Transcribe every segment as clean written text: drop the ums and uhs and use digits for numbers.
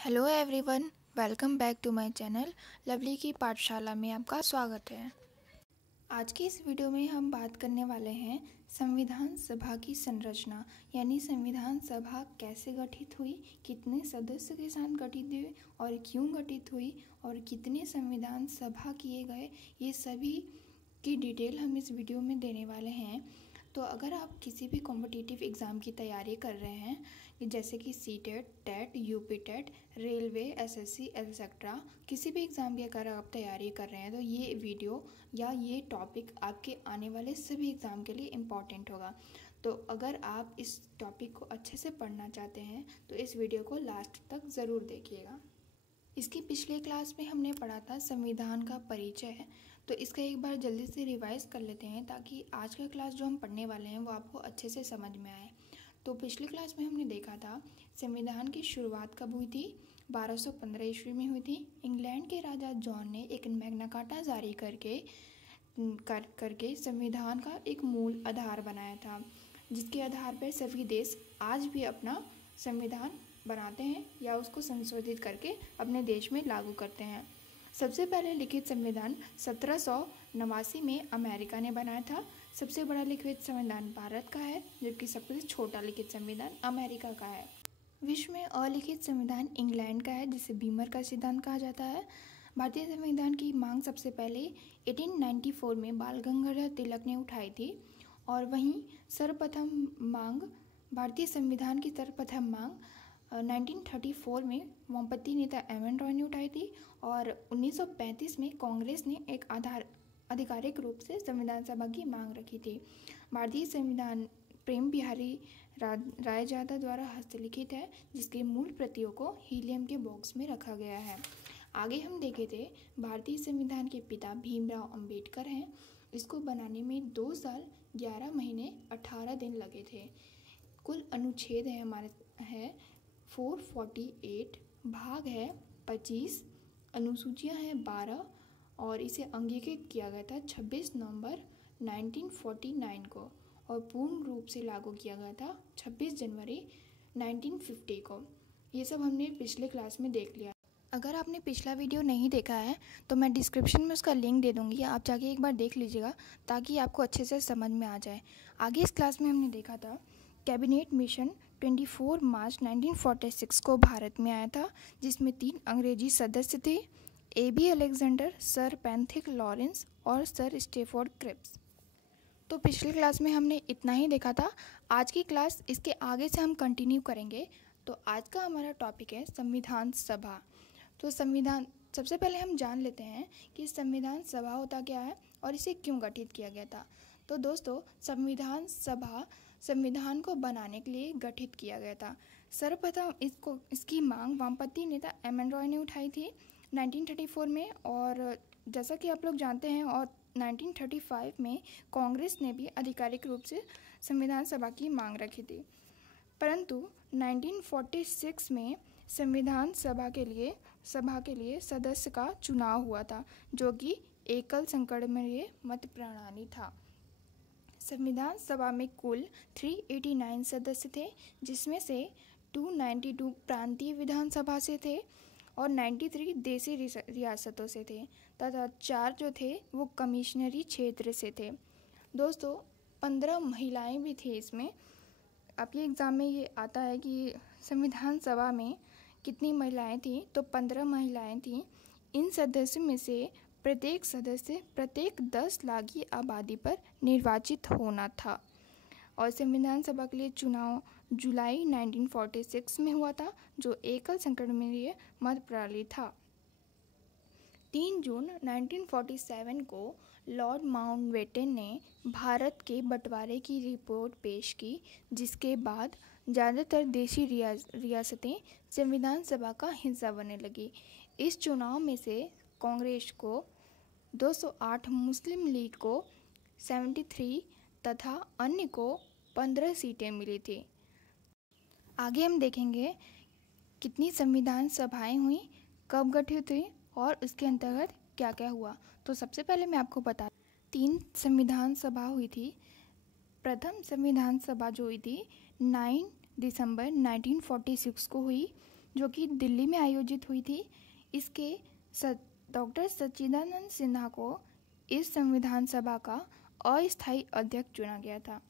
Hello everyone, welcome back to my channel Lovely की पाठशाला में आपका स्वागत है। आज की इस वीडियो में हम बात करने वाले हैं संविधान सभा की संरचना, यानी संविधान सभा कैसे गठित हुई, कितने सदस्य के साथ गठित हुई और क्यों गठित हुई और कितने संविधान सभा किए गए, ये सभी की डिटेल हम इस वीडियो में देने वाले हैं। तो अगर आप किसी भी कॉम्पिटिटिव एग्ज़ाम की तैयारी कर रहे हैं जैसे कि CTET, TET, UP TET, railway, SSC etcetera, किसी भी एग्ज़ाम की अगर आप तैयारी कर रहे हैं तो ये वीडियो या ये टॉपिक आपके आने वाले सभी एग्ज़ाम के लिए इम्पॉर्टेंट होगा। तो अगर आप इस टॉपिक को अच्छे से पढ़ना चाहते हैं तो इस वीडियो को लास्ट तक ज़रूर देखिएगा। इसकी पिछले क्लास में हमने पढ़ा था संविधान का परिचय, तो इसका एक बार जल्दी से रिवाइज कर लेते हैं ताकि आज का क्लास जो हम पढ़ने वाले हैं वो आपको अच्छे से समझ में आए। तो पिछली क्लास में हमने देखा था संविधान की शुरुआत कब हुई थी। 1215 ईस्वी में हुई थी। इंग्लैंड के राजा जॉन ने एक मैग्ना कार्टा जारी करके संविधान का एक मूल आधार बनाया था, जिसके आधार पर सभी देश आज भी अपना संविधान बनाते हैं या उसको संशोधित करके अपने देश में लागू करते हैं। सबसे पहले लिखित संविधान 1789 में अमेरिका ने बनाया था। सबसे बड़ा लिखित संविधान भारत का है, जबकि सबसे छोटा लिखित संविधान अमेरिका का है। विश्व में अलिखित संविधान इंग्लैंड का है, जिसे बीमर का सिद्धांत कहा जाता है। भारतीय संविधान की मांग सबसे पहले 1894 में बाल गंगाधर तिलक ने उठाई थी, और वहीं सर्वप्रथम मांग भारतीय संविधान की सर्वप्रथम मांग 1934 में वामपंथी नेता एम.एन. रॉय ने उठाई थी, और 1935 में कांग्रेस ने एक आधिकारिक रूप से संविधान सभा की मांग रखी थी। भारतीय संविधान प्रेम बिहारी रायजादा द्वारा हस्तलिखित है, जिसके मूल प्रतियों को हीलियम के बॉक्स में रखा गया है। आगे हम देखे थे भारतीय संविधान के पिता भीमराव अंबेडकर हैं। इसको बनाने में 2 साल 11 महीने 18 दिन लगे थे। कुल अनुच्छेद है हमारे 448, भाग है 25, अनुसूचियां हैं 12, और इसे अंगीकृत किया गया था 26 नवंबर 1949 को, और पूर्ण रूप से लागू किया गया था 26 जनवरी 1950 को। ये सब हमने पिछले क्लास में देख लिया। अगर आपने पिछला वीडियो नहीं देखा है तो मैं डिस्क्रिप्शन में उसका लिंक दे दूँगी, आप जाके एक बार देख लीजिएगा ताकि आपको अच्छे से समझ में आ जाए। आगे इस क्लास में हमने देखा था कैबिनेट मिशन 24 मार्च 1946 को भारत में आया था, जिसमें 3 अंग्रेजी सदस्य थे, A B. Alexander, sir Pethick Lawrence और सर स्टेफोर्ड क्रिप्स। तो पिछली क्लास में हमने इतना ही देखा था। आज की क्लास इसके आगे से हम कंटिन्यू करेंगे। तो आज का हमारा टॉपिक है संविधान सभा। तो संविधान, सबसे पहले हम जान लेते हैं कि संविधान सभा होता क्या है और इसे क्यों गठित किया गया था। तो दोस्तों, संविधान सभा संविधान को बनाने के लिए गठित किया गया था। सर्वप्रथम इसकी मांग वामपंथी नेता एम.एन. रॉय ने उठाई थी 1934 में, और जैसा कि आप लोग जानते हैं, और 1935 में कांग्रेस ने भी आधिकारिक रूप से संविधान सभा की मांग रखी थी। परंतु 1946 में संविधान सभा के लिए सदस्य का चुनाव हुआ था, जो कि एकल संक्रमणीय मत प्रणाली था। संविधान सभा में कुल 389 सदस्य थे, जिसमें से 292 प्रांतीय विधानसभा से थे और 93 देशी रियासतों से थे, तथा 4 जो थे वो कमिश्नरी क्षेत्र से थे। दोस्तों, 15 महिलाएं भी थी इसमें। आपके एग्ज़ाम में ये आता है कि संविधान सभा में कितनी महिलाएं थीं, तो 15 महिलाएं थीं। इन सदस्यों में से प्रत्येक सदस्य प्रत्येक 10 लाख की आबादी पर निर्वाचित होना था, और संविधान सभा के लिए चुनाव जुलाई 1946 में हुआ था, जो एकल संक्रमणीय मत प्रणाली था। 3 जून 1947 को लॉर्ड माउंटबेटन ने भारत के बंटवारे की रिपोर्ट पेश की, जिसके बाद ज़्यादातर देशी रियासतें संविधान सभा का हिस्सा बनने लगी। इस चुनाव में से कांग्रेस को 208, मुस्लिम लीग को 73 तथा अन्य को 15 सीटें मिली थी। आगे हम देखेंगे कितनी संविधान सभाएं हुई, कब गठित हुई और उसके अंतर्गत क्या क्या हुआ। तो सबसे पहले मैं आपको बता 3 संविधान सभा हुई थी। प्रथम संविधान सभा जो हुई थी 9 दिसंबर 1946 को हुई, जो कि दिल्ली में आयोजित हुई थी। इसके डॉक्टर सच्चिदानंद सिन्हा को इस संविधान सभा का अस्थायी अध्यक्ष चुना गया था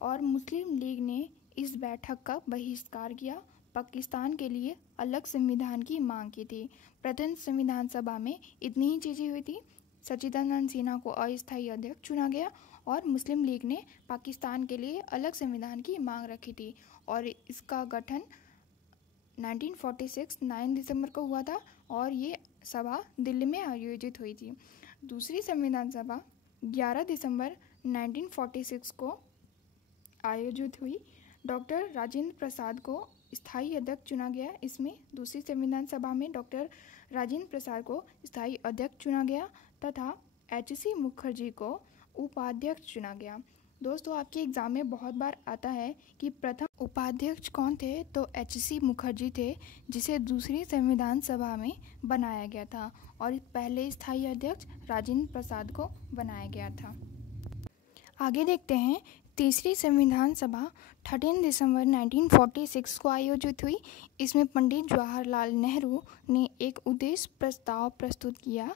और मुस्लिम लीग ने इस बैठक का बहिष्कार किया। पाकिस्तान के लिए अलग संविधान की मांग की थी। प्रथम संविधान सभा में इतनी ही चीज़ें हुई थी। सच्चिदानंद सिन्हा को अस्थायी अध्यक्ष चुना गया और मुस्लिम लीग ने पाकिस्तान के लिए अलग संविधान की मांग रखी थी और इसका गठन 1946 9 दिसंबर को हुआ था और ये सभा दिल्ली में आयोजित हुई थी। दूसरी संविधान सभा 11 दिसंबर 1946 को आयोजित हुई। डॉक्टर राजेंद्र प्रसाद को स्थायी अध्यक्ष चुना गया। इसमें दूसरी संविधान सभा में डॉक्टर राजेंद्र प्रसाद को स्थायी अध्यक्ष चुना गया तथा एच.सी. मुखर्जी को उपाध्यक्ष चुना गया। दोस्तों, आपके एग्ज़ाम में बहुत बार आता है कि प्रथम उपाध्यक्ष कौन थे, तो एच.सी. मुखर्जी थे, जिसे दूसरी संविधान सभा में बनाया गया था और पहले स्थायी अध्यक्ष राजेंद्र प्रसाद को बनाया गया था। आगे देखते हैं। तीसरी संविधान सभा 13 दिसंबर 1946 को आयोजित हुई। इसमें पंडित जवाहरलाल नेहरू ने एक उद्देश्य प्रस्ताव प्रस्तुत किया।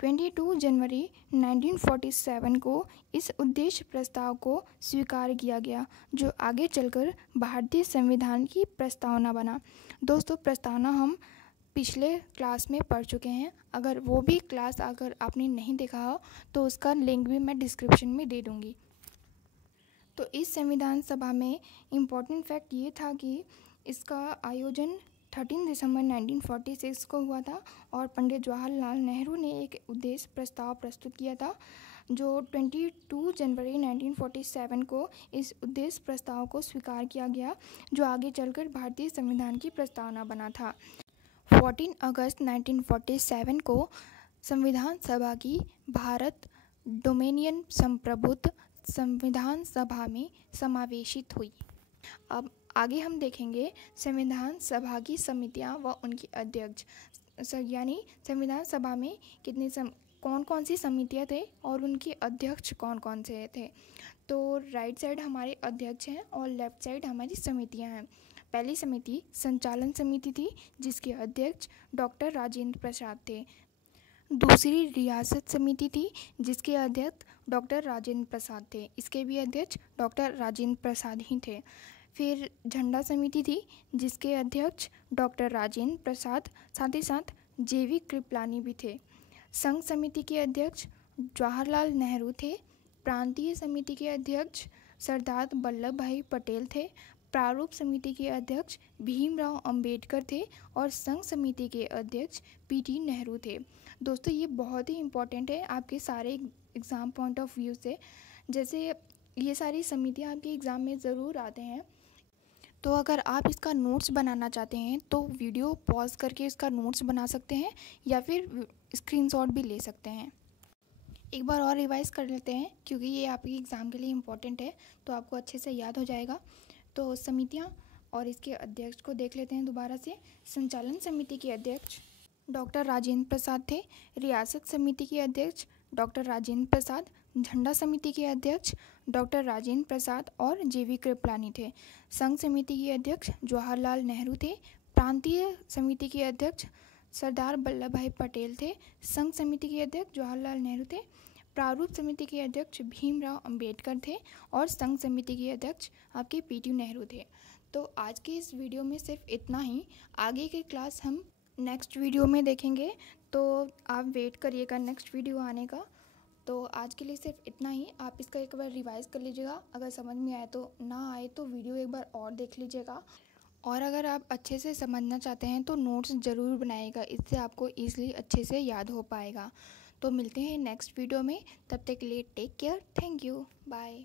22 जनवरी 1947 को इस उद्देश्य प्रस्ताव को स्वीकार किया गया, जो आगे चलकर भारतीय संविधान की प्रस्तावना बना। दोस्तों, प्रस्तावना हम पिछले क्लास में पढ़ चुके हैं। अगर वो भी क्लास अगर आपने नहीं देखा हो तो उसका लिंक भी मैं डिस्क्रिप्शन में दे दूँगी। तो इस संविधान सभा में इम्पॉर्टेंट फैक्ट ये था कि इसका आयोजन 13 दिसंबर 1946 को हुआ था और पंडित जवाहरलाल नेहरू ने एक उद्देश्य प्रस्ताव प्रस्तुत किया था, जो 22 जनवरी 1947 को इस उद्देश्य प्रस्ताव को स्वीकार किया गया, जो आगे चलकर भारतीय संविधान की प्रस्तावना बना था। 14 अगस्त 1947 को संविधान सभा की भारत डोमिनियन संप्रभुत्व संविधान सभा में समावेशित हुई। अब आगे हम देखेंगे संविधान सभा की समितियां व उनके अध्यक्ष, यानी संविधान सभा में कौन कौन सी समितियां थे और उनके अध्यक्ष कौन कौन से थे। तो राइट साइड हमारे अध्यक्ष हैं और लेफ्ट साइड हमारी समितियां हैं। पहली समिति संचालन समिति थी, जिसके अध्यक्ष डॉक्टर राजेंद्र प्रसाद थे। दूसरी रियासत समिति थी, जिसके अध्यक्ष डॉक्टर राजेंद्र प्रसाद थे। इसके भी अध्यक्ष डॉक्टर राजेंद्र प्रसाद ही थे। फिर झंडा समिति थी, जिसके अध्यक्ष डॉक्टर राजेंद्र प्रसाद साथ ही साथ जेवी कृपलानी भी थे। संघ समिति के अध्यक्ष जवाहरलाल नेहरू थे। प्रांतीय समिति के अध्यक्ष सरदार वल्लभ भाई पटेल थे। प्रारूप समिति के अध्यक्ष भीमराव अंबेडकर थे और संघ समिति के अध्यक्ष पी.टी. नेहरू थे। दोस्तों, ये बहुत ही इम्पोर्टेंट है आपके सारे एग्ज़ाम पॉइंट ऑफ व्यू से। जैसे ये सारी समितियाँ आपके एग्ज़ाम में ज़रूर आते हैं, तो अगर आप इसका नोट्स बनाना चाहते हैं तो वीडियो पॉज करके इसका नोट्स बना सकते हैं या फिर स्क्रीनशॉट भी ले सकते हैं। एक बार और रिवाइज़ कर लेते हैं, क्योंकि ये आपके एग्ज़ाम के लिए इम्पोर्टेंट है, तो आपको अच्छे से याद हो जाएगा। तो समितियाँ और इसके अध्यक्ष को देख लेते हैं दोबारा से। संचालन समिति के अध्यक्ष डॉक्टर राजेंद्र प्रसाद थे। रियासत समिति के अध्यक्ष डॉक्टर राजेंद्र प्रसाद। झंडा समिति के अध्यक्ष डॉक्टर राजेंद्र प्रसाद और जेवी कृपलानी थे। संघ समिति के अध्यक्ष जवाहरलाल नेहरू थे। प्रांतीय समिति के अध्यक्ष सरदार वल्लभ भाई पटेल थे। संघ समिति के अध्यक्ष जवाहरलाल नेहरू थे। प्रारूप समिति के अध्यक्ष भीमराव अंबेडकर थे और संघ समिति के अध्यक्ष आपके पी.टी. नेहरू थे। तो आज के इस वीडियो में सिर्फ इतना ही। आगे की क्लास हम नेक्स्ट वीडियो में देखेंगे, तो आप वेट करिएगा नेक्स्ट वीडियो आने का। तो आज के लिए सिर्फ इतना ही। आप इसका एक बार रिवाइज़ कर लीजिएगा। अगर समझ में आए तो ना आए तो वीडियो एक बार और देख लीजिएगा। और अगर आप अच्छे से समझना चाहते हैं तो नोट्स ज़रूर बनाइएगा, इससे आपको ईज़िली अच्छे से याद हो पाएगा। तो मिलते हैं नेक्स्ट वीडियो में, तब तक के लिए take care. Thank you, bye.